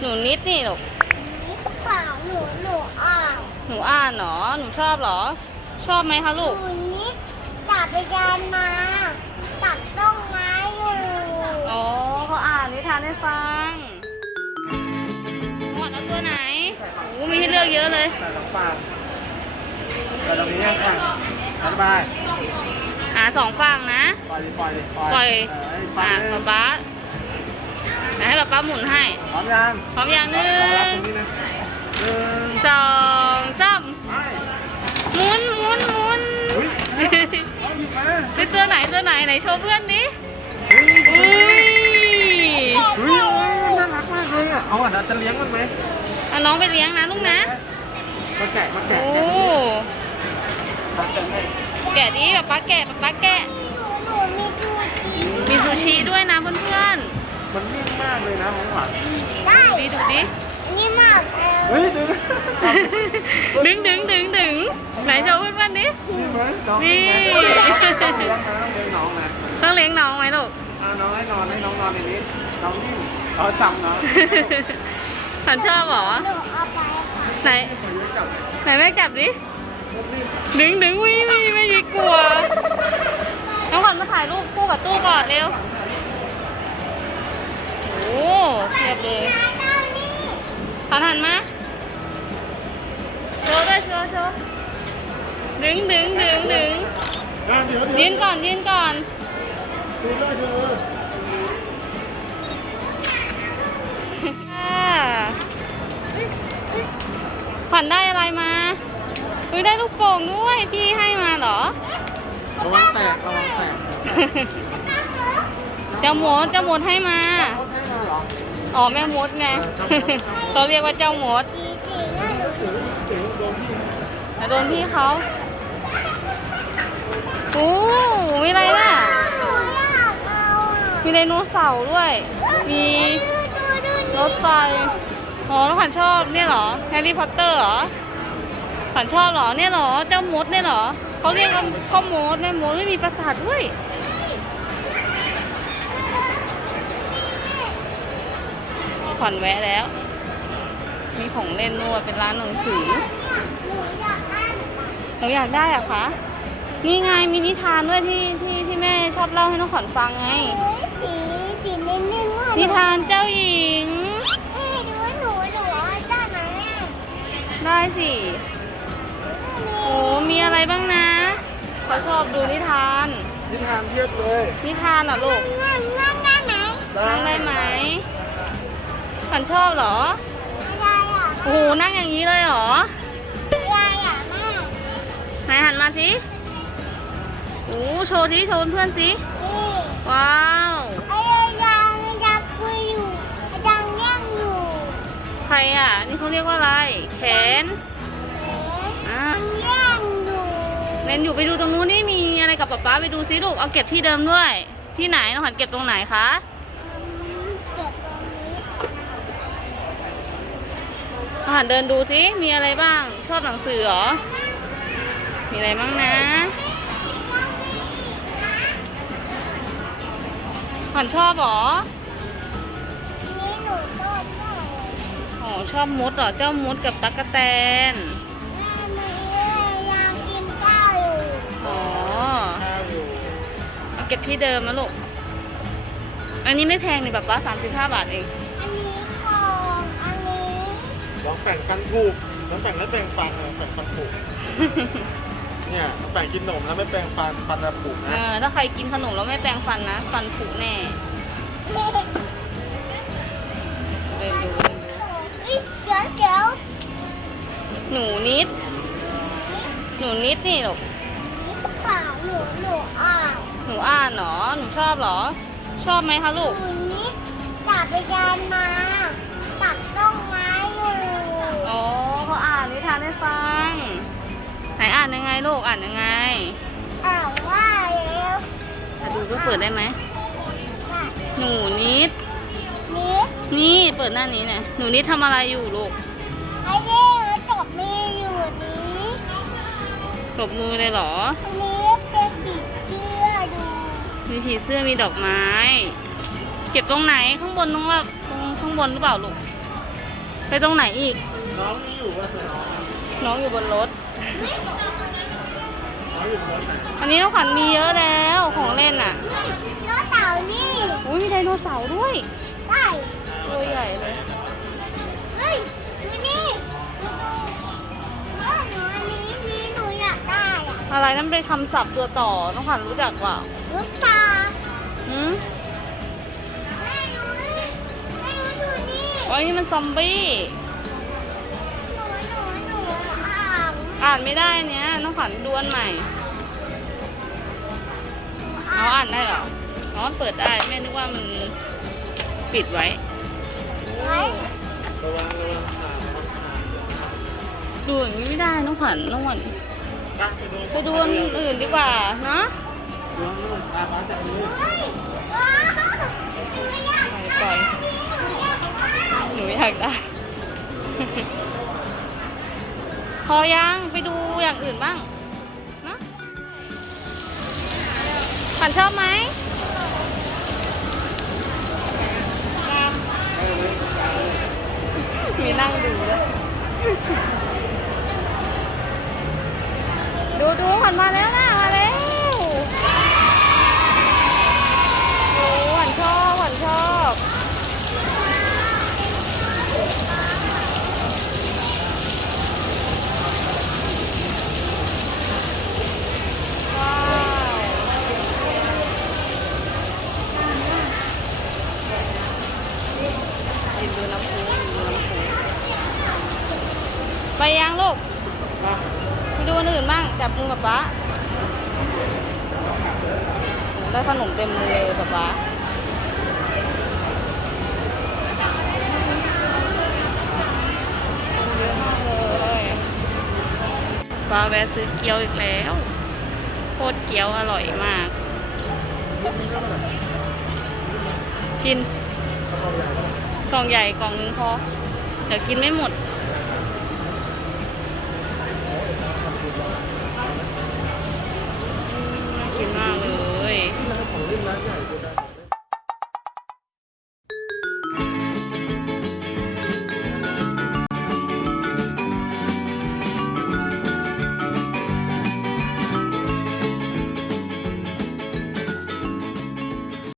หนูนิดนี่ลูกนี่เปล่าหนูหนูอ่านหนูอ่านเหรอ หนูชอบเหรอ ชอบไหมคะหลูกนูนิดจับไปยานมาตัดต้นไม้อยู่อ๋อเขาอ่านนิทานให้ฟังหมดเอาตัวไหนโอ้มีให้เลือกเยอะเลย ใส่สองฝั่งแต่ตรงนี้ยังอะอธิบายหาสองฝั่งนะ ปล่อยดิปล่อยดิปล่อยเออให้ฟัอ่างหนึ่ป๊างป๊าเดี๋ ยวให้ป๊าป๊าหมุนให้ พร้อมยังพร้อมอย่างหนึ่เอารับงตรงนี้นะหนึ่งสองสามไปหมุนหมุนหมุนอุ้ยเอาหยิบมาเป็นตัวไหนตัวไหนไหนโชว์เพื่อนดิอุ้ยอุ้ยอุ้ยน่ารักมากเลยอะเอาอะเราจะเลี้ยงมันไหมเอาน้องไปเลี้ยงนะลูกนะ มาแกะมาแกะโอ้ มาแกะให้แกะดิป๊าป๊าแกะป๊าป๊าแกะนี่หนูหนูมีดูจีมีซูชิด้วยนะเพื่อน มันนิ่มมากเลยนะของหวานได้ๆดีดูดินี่มากเออเฮ้ยดูนะดึงดึงดึงดึงไหนโชว์เพื่อนๆดิ นี่ไหมน้องนี่ไหมต้องเลี้ยงนะต้องเลี้ยงน้องนะต้องเลี้ยงน้องไหมลูกอ่าน้องให้นอนให้น้องนอนในนี้น้องนิ่มเขาจำเนาะฉันชอบเหรอ หนูเอาไปค่ะไหนขอยืดกับไหนแม่จับดิ นิ่มดึงดึงวิวิไม่ยิกลัว น้องขวัญมาถ่ายรูปคู่กับตู้ก่อนเร็วโเทียบเลยมาตอนนี้หันหันมาโชว์ด้วยโชว์โชว์ดึงดึงดึงดึงอ่าเดี๋ยวเดี๋ยวยืนก่อนยืนก่อน ดูด้วยเธอค่ะขวัญได้อะไรมาอุ้ยได้ลูกโป่งด้วย พี่ให้มาเหรอ ระวังแตกระวังแตกเจ้ามดเจ้ามดให้มา เขาให้มาเหรอ อ๋อแม่มดไง เขาเรียกว่าเจ้ามดจีจีน่าดูถึงถึงโดนที่แต่โดนพี่เขาโอ้มีอะไรน่ะ หนูอยากเอาอะมีไดโนเสาร์ด้วย มีดูดูดูรถไฟ อ๋อแล้วขวัญชอบเนี่ยเหรอ แฮร์รี่พอตเตอร์เหรอ ขวัญชอบเหรอ เนี่ยเหรอ เจ้ามดเนี่ยเหรอ เขาเรียกว่าพ่อมดแม่มดไม่มีปราสาทด้วย ขวัญแวะแล้ว มีของเล่นนวดเป็นร้านหนังสือหนูอยากได้หนูอยากได้อะคะนี่ไงมีนิทานด้วยที่ที่ที่แม่ชอบเล่าให้น้องขวัญฟังไง สีสีนิ่มๆอะนิทานเจ้าหญิงเอ้ยดูหนูหนูเอาได้ไหมอะได้สิโอ้มีอะไรบ้างนะเขาชอบดูนิทาน นิทานเทียบเลย นิทานเหรอลูกนั่งนั่งได้ไหมนั่งได้ไหมข วัญชอบเหรออะไรอะโอ้โหนั่งอย่างนี้เลยเหรออะไรอะแม่ไหนหันมาสิโอ้โชว์ที่โชว์เพื่อนสินี่ว้าวไอ้ยังยังคุยอยู่ยังแย่งอยู่ใครอะ นี่เขาเรียกว่าอะไร แขนอ่ายังแย่งอยู่เล่นอยู่ไปดูตรงนู้นนี่มีอะไรกับป๊าป๊าไปดูซิลูกเอาเก็บที่เดิมด้วย ที่ไหนน้องหันเก็บตรงไหนคะ เก็บตรงนี้ น้อง หันเดินดูซิมีอะไรบ้าง ชอบหนังสือเหรอ มีอะไรบ้างนะหันชอบเหรอนี่หนูโดนแม่อ๋อชอบมดเหรอ เจ้ามดกับตั๊กแตนแม่ไม่ยังกินข้าวอยู่อ๋อข้าวอยู่เอาเก็บที่เดิมนะลูก อันนี้ไม่แพงนี่แบบว่าสามสิบห้าบาทเอง อันนี้ของอันนี้ ลอง แบ่งฟันผุน้องแบ่งแล้วแบ่งฟันเลยแบ่งฟันผุเนี่ยน้องแบ่งกินนมแล้วไม่แบ่งฟันฟันจะผุเอนะอถ้าใครกินขนมแล้วไม่แปรงฟันนะ ฟันผุแน่เดินดูเฮ้ยเดี๋ยวเดี๋ยวหนูนิด หนูนิดนี่ลูกนี่เปล่าหนูหนูอ่านหนูอ่านเหรอ หนูชอบเหรอ ชอบไหมคะลูกหนูนี่จับไปยานมาตัดต้นไม้อยู่ อ๋อเขา อ่านนิทานให้ฟัง ไหนอ่านยังไงลูกอ่านยังไงอ่านว่าแล้วอะดูก็เปิดได้ไหม หนูนิดนี่นี่เปิดหน้านี้เนี่ย หนูนิดทำอะไรอยู่ลูกไอ้เย่จบมีอยู่นี้ตบมือเลยเหรออันนี้เป็นสีเสื้อดูมีผีเสื้อมีดอกไม้ เก็บตรงไหนข้างบนต้องว่าตรงข้างบนหรือเปล่าลูกขตรงไหนอีก น้องนี่อยู่ว่าน้องน้องอยู่บนรถน้องอยู่บนรถ อันนี้น้องขวัญมีเยอะแล้วของเล่นอะรถเต่านี่ อุ้ยมีไดโนเสาร์ด้วย ได้ตัวใหญ่เลย เฮ้ยดูนี่ดูดูเมื่อหนูอันนี้นี่หนูอยากได้อะอะไรนั่นเป็นคำศัพท์ตัวต่อ น้องขวัญรู้จักเปล่าลูกตาหืมแม่หนูแม่หนูดูนี่ อ๋อนี่มันซอมบี้ อ่านไม่ได้เนี้ยน้องขวัญดวนใหม่เอาอ่านได้เหรออ๋อมันเปิดได้แม่นึกว่ามันปิดไว้ไว้ระวังระวังขาระวังขาดูอย่างนี้ไม่ได้น้องขวัญน้องขวัญตั้งไปดูไปดูอันอื่นดีกว่าเนาะดูนู่นตาฟ้าจับมือเฮ้ยว้าวหนูอยากปล่อยปล่อยหนูอยากได้ พอยังไปดูอย่างอื่นบ้างนะขันชอบไหมมีนั่งดูด้วยดูดูขันมาแล้วนมาแล้วโอ้หวานชอบหวานชอบ ว้าว ยืนดูน้ำพุยืนดูน้ำพุไปยังลูกไปดูอันอื่นบ้างจับมือป๊าป๊าได้ขนมเต็มมือเลยป๊าป๊าเยอะมากเลยป๊าแวะซื้อเกี๊ยวอีกแล้วโคตรเกี๊ยวอร่อยมาก กิน กล่องใหญ่กล่องนึงพอ เดี๋ยวกินไม่หมดกินมากเลย